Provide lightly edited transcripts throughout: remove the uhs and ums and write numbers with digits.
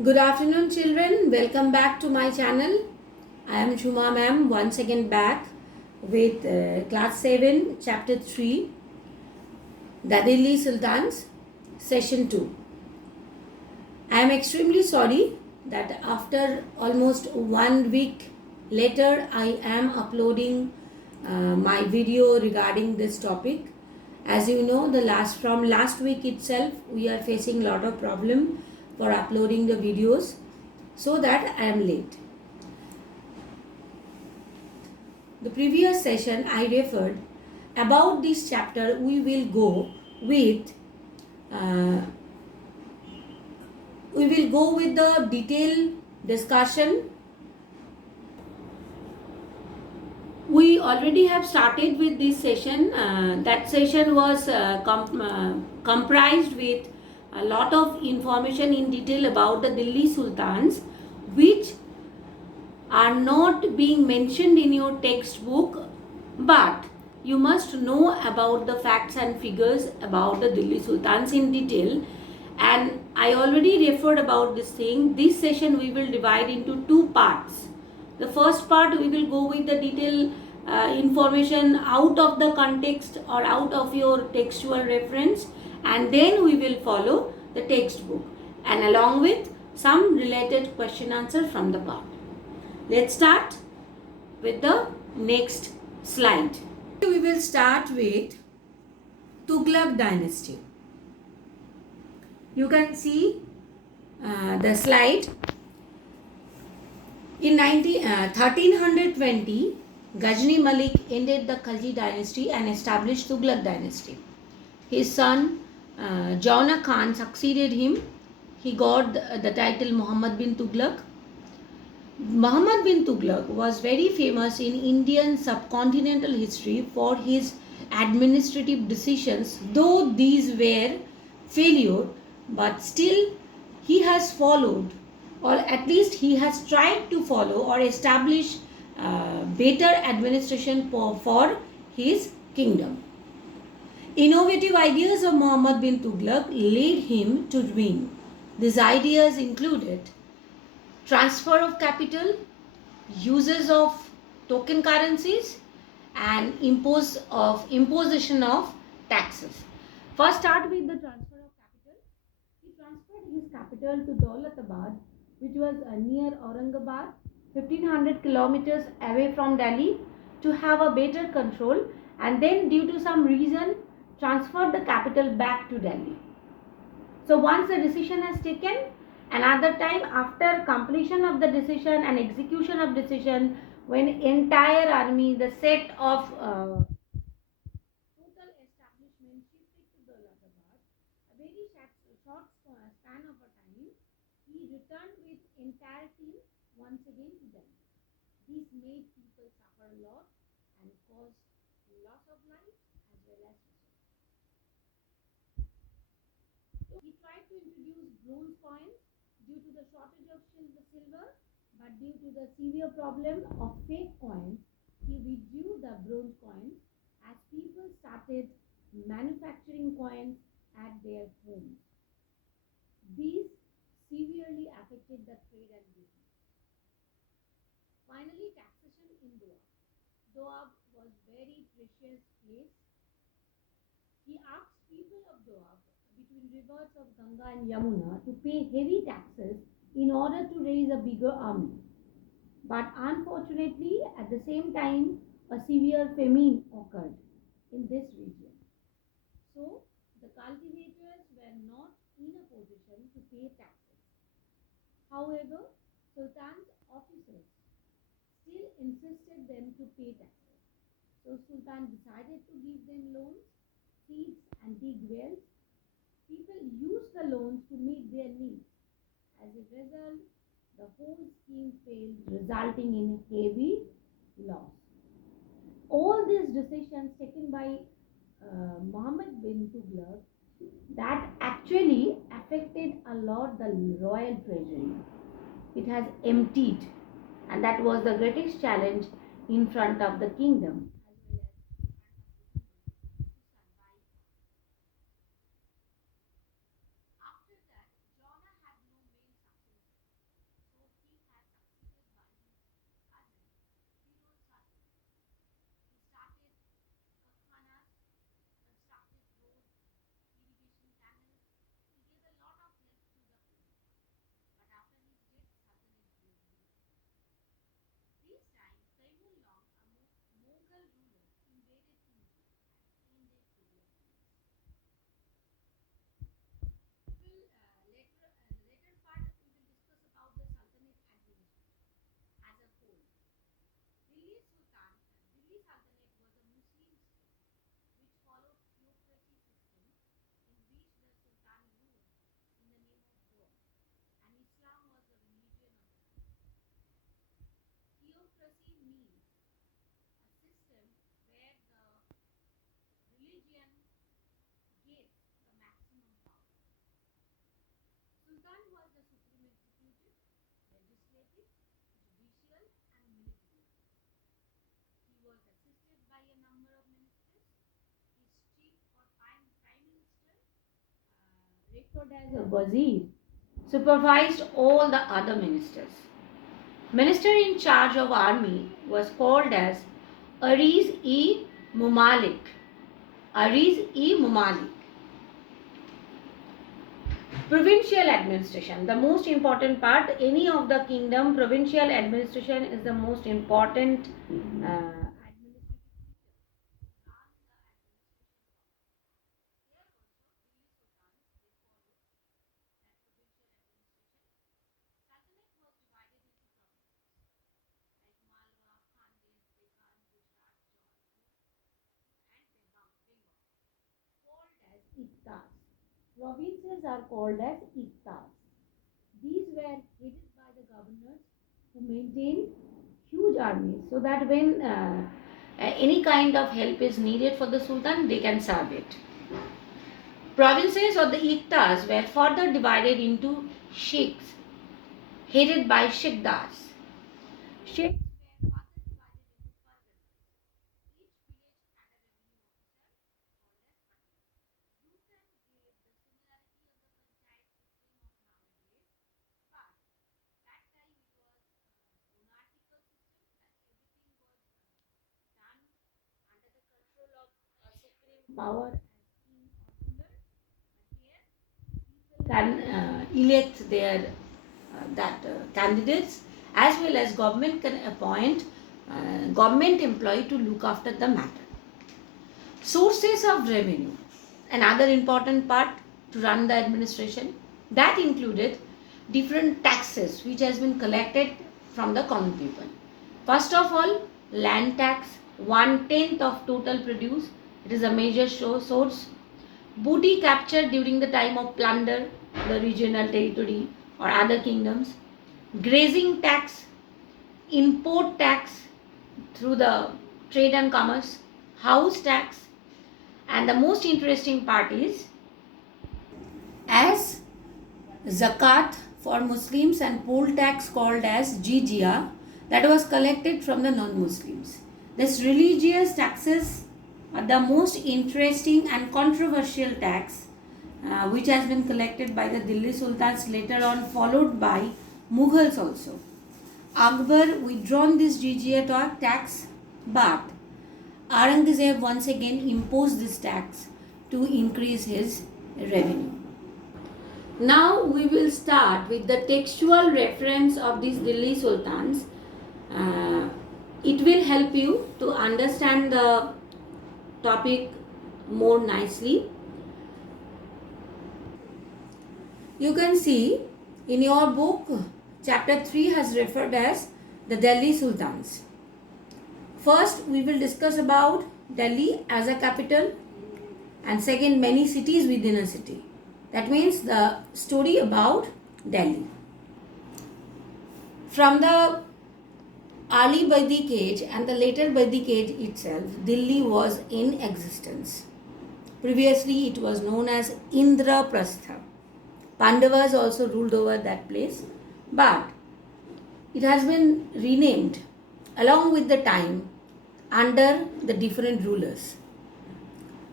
Good afternoon, children. Welcome back to my channel. I am Shuma ma'am once again back with class 7, chapter 3, The Delhi Sultans, session 2. I am extremely sorry that after almost 1 week later, I am uploading my video regarding this topic. As you know, from last week itself, we are facing a lot of problem for uploading the videos, so that I am late. The previous session I referred about this chapter. We will go with uh, the detailed discussion. We already have started with this session. That session was comprised with a lot of information in detail about the Delhi Sultans, which are not being mentioned in your textbook, but you must know about the facts and figures about the Delhi Sultans in detail. And I already referred about this thing. This session we will divide into two parts. The first part we will go with the detailed information out of the context or out of your textual reference, and then we will follow the textbook and along with some related question answer from the part. Let's start with the next slide. We will start with Tughlaq dynasty. You can see the slide. In 1320, Ghazni Malik ended the Khalji dynasty and established Tughlaq dynasty. His son Jauna Khan succeeded him. He got the title Muhammad bin Tughlaq. Muhammad bin Tughlaq was very famous in Indian subcontinental history for his administrative decisions, though these were failure, but still he has followed, or at least he has tried to follow or establish better administration for his kingdom. Innovative ideas of Muhammad bin Tughlaq led him to ruin. These ideas included transfer of capital, uses of token currencies, and imposition of taxes. First, start with the transfer of capital. He transferred his capital to Daulatabad, which was near Aurangabad, 1500 kilometers away from Delhi, to have a better control, and then due to some reason transferred the capital back to Delhi. So once the decision has taken, another time after completion of the decision and execution of decision, when entire army, the set of total establishment shifted to Daulatabad, a very short span of a time, he returned with entire team once again to Delhi. This made people suffer a lot and caused loss of life as well as resources. He tried to introduce bronze coins due to the shortage of silver, but due to the severe problem of fake coins, he withdrew the bronze coins as people started manufacturing coins at their homes. These severely affected the trade and business. Finally, taxation in Doab. Doab was very precious place. He asked people of Doab between rivers of Ganga and Yamuna to pay heavy taxes in order to raise a bigger army. But unfortunately, at the same time, a severe famine occurred in this region. So, the cultivators were not in a position to pay taxes. However, Sultan's officers still insisted them to pay taxes. So, Sultan decided to give them loans, seeds, and dig wells. People used the loans to meet their needs. As a result, the whole scheme failed, resulting in heavy loss. All these decisions taken by Muhammad bin Tughlaq that actually affected a lot the royal treasury. It has emptied, and that was the greatest challenge in front of the kingdom. After that, Jonna had no main success referred as a wazir, supervised all the other ministers. Minister in charge of army was called as Ariz-e-Mumalik. Ariz-e-Mumalik. Provincial administration, the most important part. Any of the kingdom, provincial administration is the most important Iqtas. Provinces are called as Iqtas. These were headed by the governors who maintained huge armies so that when any kind of help is needed for the Sultan, they can serve it. Provinces or the Iqtas were further divided into sheikhs headed by Sheikhdas. Sheikhs power can elect their candidates, as well as government can appoint government employee to look after the matter. Sources of revenue, another important part to run the administration, that included different taxes which has been collected from the common people. First of all, land tax, 1/10 of total produce. It is a major source. Booty captured during the time of plunder, the regional territory or other kingdoms. Grazing tax, import tax through the trade and commerce, house tax, and the most interesting part is as zakat for Muslims and poll tax called as jizya that was collected from the non-Muslims. This religious taxes are the most interesting and controversial tax which has been collected by the Delhi Sultans, later on followed by Mughals also. Akbar withdrawn this jizya tax, but Aurangzeb once again imposed this tax to increase his revenue. Now we will start with the textual reference of these Delhi Sultans. It will help you to understand the topic more nicely. You can see in your book, chapter 3 has referred as the Delhi Sultans. First, we will discuss about Delhi as a capital, and second, many cities within a city. That means the story about Delhi. From the early Vedic age and the later Vedic age itself, Delhi was in existence. Previously, it was known as Indraprastha. Pandavas also ruled over that place, but it has been renamed along with the time under the different rulers.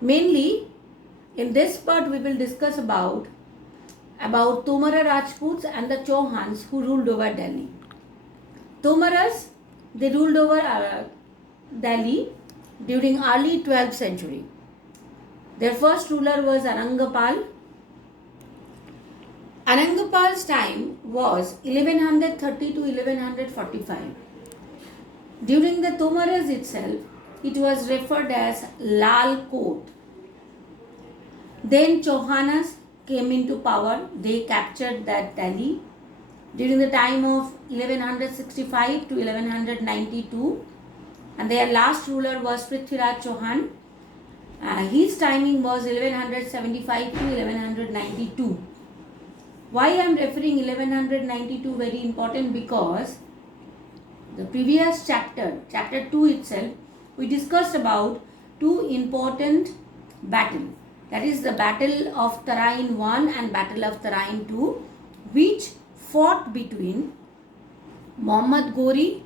Mainly, in this part we will discuss about Tomara Rajputs and the Chauhans who ruled over Delhi. Tomaras, they ruled over Delhi during early 12th century. Their first ruler was Anangapal. Anangapal's time was 1130 to 1145. During the Tomaras itself, it was referred as Lal Kot. Then Chauhanas came into power. They captured that Delhi during the time of 1165 to 1192, and their last ruler was Prithviraj Chauhan. His timing was 1175 to 1192. Why I am referring 1192 very important? Because the previous chapter 2 itself, we discussed about two important battles. That is the Battle of Tarain 1 and Battle of Tarain 2, which fought between Muhammad Ghori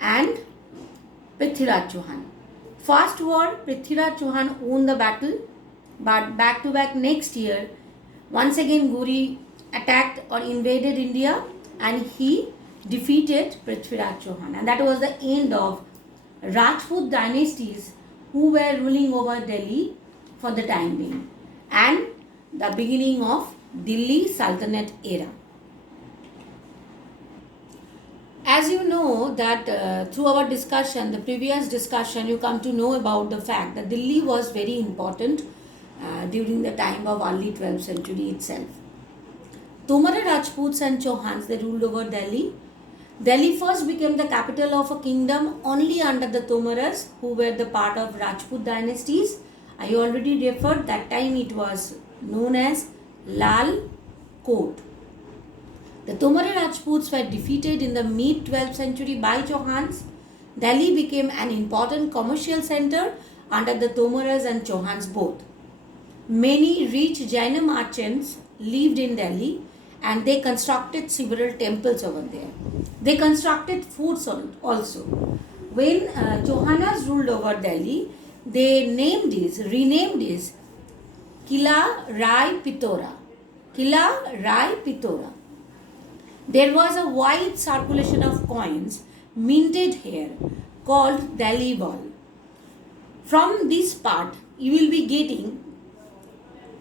and Prithviraj Chauhan. First war, Prithviraj Chauhan won the battle, but back to back next year, Once again, Ghuri attacked or invaded India and he defeated Prithviraj Chauhan. And that was the end of Rajput dynasties who were ruling over Delhi for the time being, and the beginning of Delhi Sultanate era. As you know that through our discussion, the previous discussion, you come to know about the fact that Delhi was very important during the time of early 12th century itself. Tomara Rajputs and Chauhans, they ruled over Delhi. Delhi first became the capital of a kingdom only under the Tomaras, who were the part of Rajput dynasties. I already referred, that time it was known as Lal Kot. The Tomara Rajputs were defeated in the mid 12th century by Chauhans. Delhi became an important commercial center under the Tomaras and Chauhans both. Many rich Jaina merchants lived in Delhi and they constructed several temples over there. They constructed forts also. When Chauhanas ruled over Delhi, they renamed this Kila Rai Pitora. Kila Rai Pitora. There was a wide circulation of coins minted here called Delhi Wall. From this part, you will be getting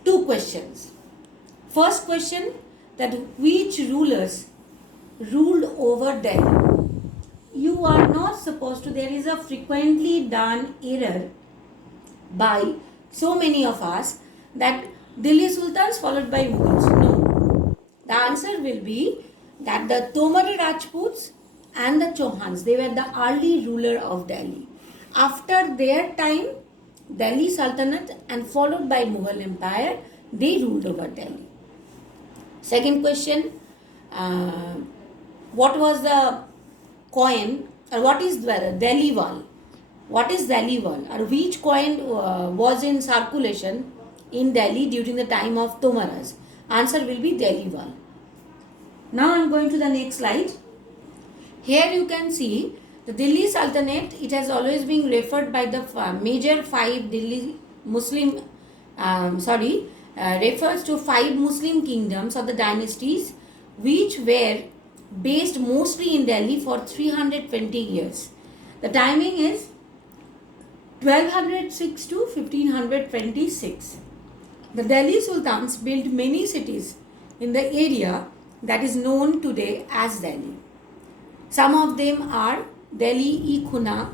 two questions. First question, that which rulers ruled over Delhi? You are not supposed to, there is a frequently done error by so many of us that Delhi Sultans followed by Mughals. No. The answer will be that the Tomari Rajputs and the Chauhans, they were the early ruler of Delhi. After their time, Delhi Sultanate and followed by Mughal Empire, they ruled over Delhi. Second question, what was the coin, or what is the Delhi Wall? What is Delhi Wall, or which coin was in circulation in Delhi during the time of Tomaras? Answer will be Delhi Wall. Now I am going to the next slide. Here you can see the Delhi Sultanate. It has always been referred by the major five Delhi Muslim, refers to five Muslim kingdoms or the dynasties which were based mostly in Delhi for 320 years. The timing is 1206 to 1526. The Delhi Sultans built many cities in the area that is known today as Delhi. Some of them are Delhi-e-Khuna,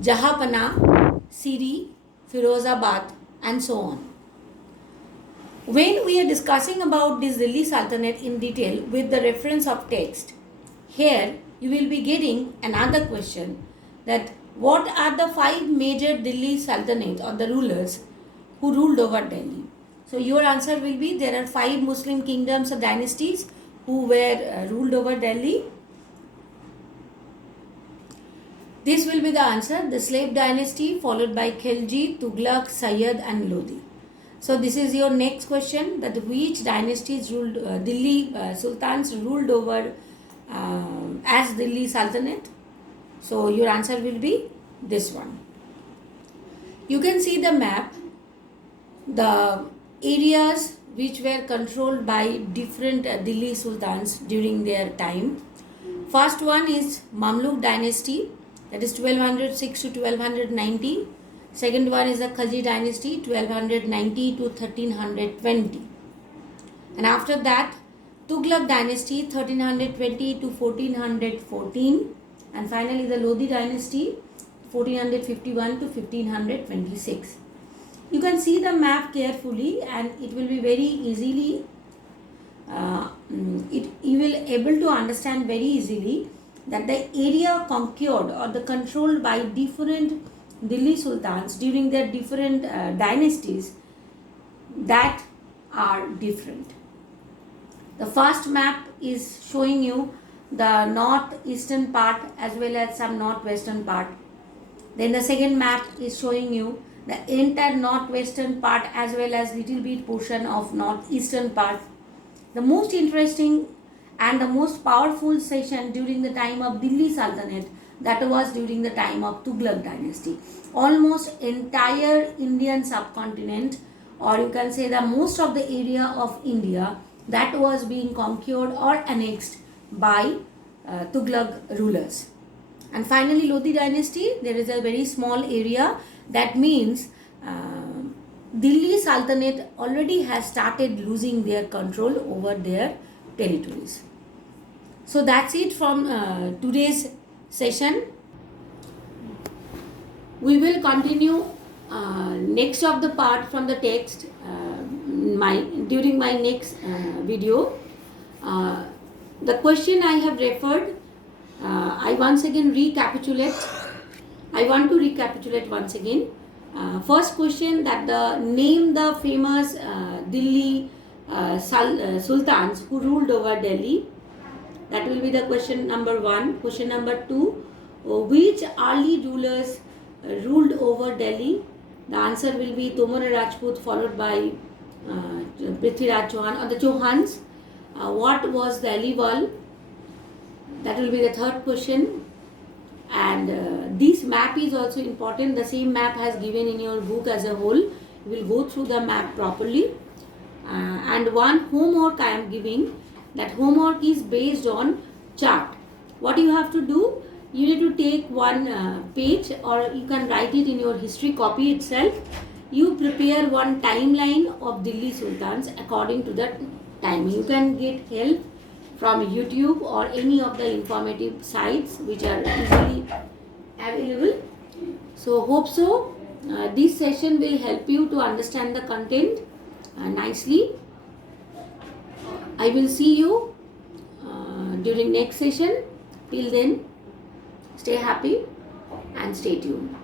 Jahanpana, Siri, Firozabad, and so on. When we are discussing about this Delhi Sultanate in detail with the reference of text, here you will be getting another question, that what are the five major Delhi Sultanates or the rulers who ruled over Delhi? So your answer will be, there are five Muslim kingdoms or dynasties who were ruled over Delhi. This will be the answer, the Slave dynasty followed by Khilji, Tughlaq, Sayyid and Lodi. So this is your next question, that which dynasties ruled, Delhi Sultans ruled over as Delhi Sultanate. So your answer will be this one. You can see the map, the areas which were controlled by different Delhi Sultans during their time. First one is Mamluk dynasty, that is 1206 to 1290. Second one is the Khilji dynasty, 1290 to 1320. And after that, Tughlaq dynasty, 1320 to 1414. And finally, the Lodi dynasty, 1451 to 1526. You can see the map carefully and it will be very easily, you will able to understand very easily that the area conquered or the controlled by different Delhi Sultans during their different dynasties, that are different. The first map is showing you the northeastern part as well as some northwestern part. Then the second map is showing you the entire northwestern part as well as little bit portion of northeastern part. The most interesting and the most powerful session during the time of Delhi Sultanate, that was during the time of Tughlaq dynasty. Almost entire Indian subcontinent or you can say the most of the area of India that was being conquered or annexed by Tughlaq rulers. And finally, Lodi dynasty, there is a very small area. That means Delhi Sultanate already has started losing their control over their territories. So that's it from today's session. We will continue next of the part from the text during my next video. The question I have referred, I once again recapitulate. I want to recapitulate once again. First question, that name the famous Delhi sultans who ruled over Delhi. That will be the question number 1. Question number 2, which early rulers ruled over Delhi? The answer will be Tomar Rajput followed by Prithviraj Chauhan or the Chauhans. What was the Aliwal? That will be the third question. And this map is also important. The same map has given in your book as a whole. You will go through the map properly. And one homework I am giving. That homework is based on chart. What you have to do, you need to take one page, or you can write it in your history copy itself. You prepare one timeline of Delhi Sultans according to the time. You can get help from YouTube or any of the informative sites which are easily available. So hope so. This session will help you to understand the content nicely. I will see you during next session. Till then, stay happy and stay tuned.